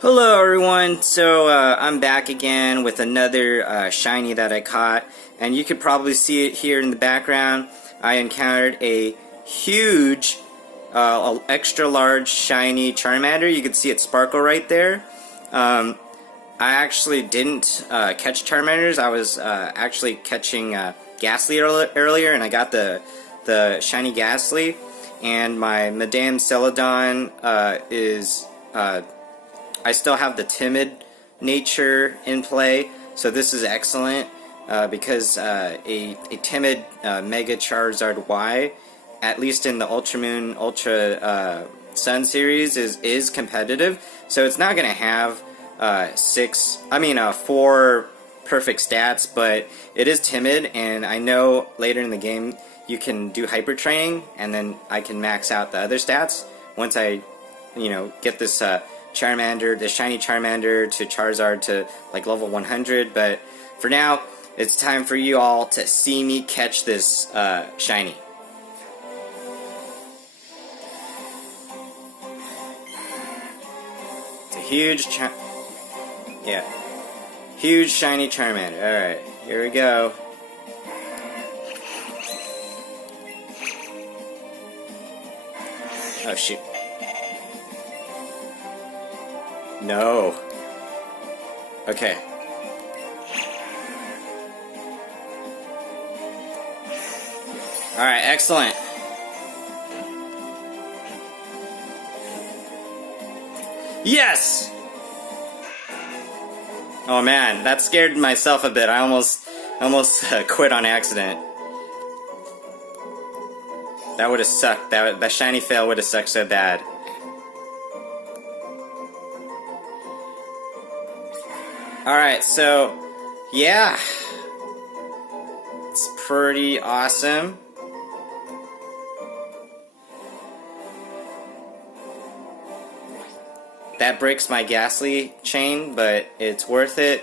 Hello everyone, so I'm back again with another shiny that I caught, and you could probably see it here in the background. I encountered a huge, extra large shiny Charmander. You can see it sparkle right there. I actually didn't catch Charmanders. I was actually catching Gastly earlier, and I got the shiny Gastly, and my Madam Celadon is I still have the Timid nature in play, so this is excellent because a Timid Mega Charizard Y, at least in the Ultra Moon, Ultra Sun series, is competitive. So it's not going to have 4 perfect stats, but it is Timid, and I know later in the game you can do hyper training, and then I can max out the other stats once I, get this Charmander, the shiny Charmander to Charizard to like level 100, but for now, it's time for you all to see me catch this shiny. It's a huge huge shiny Charmander. Alright, here we go. Oh shoot. No. Okay. Alright, excellent. Yes! Oh man, that scared myself a bit. I almost quit on accident. That would have sucked. That shiny fail would have sucked so bad. Alright, so, yeah, it's pretty awesome. That breaks my Gastly chain, but it's worth it.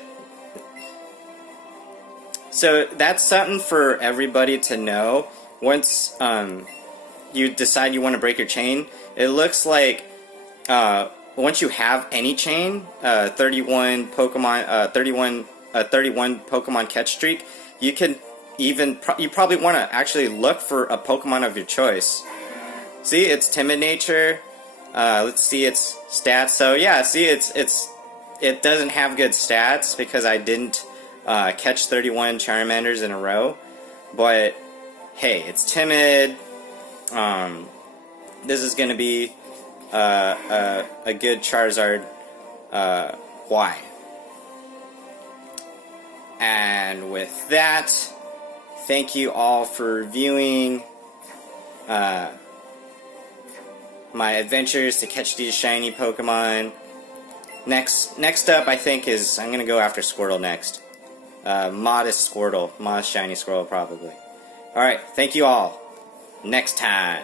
So that's something for everybody to know. Once you decide you want to break your chain, it looks like once you have any chain, 31 Pokemon catch streak, you can you probably want to actually look for a Pokemon of your choice. See, it's Timid nature. Let's see its stats. So yeah, see, it doesn't have good stats because I didn't catch 31 Charmanders in a row. But hey, it's Timid. This is gonna be a good Charizard Y. And with that, thank you all for viewing my adventures to catch these shiny Pokemon. Next up, I think, is I'm gonna go after Squirtle next. Modest shiny Squirtle, probably. Alright, thank you all. Next time.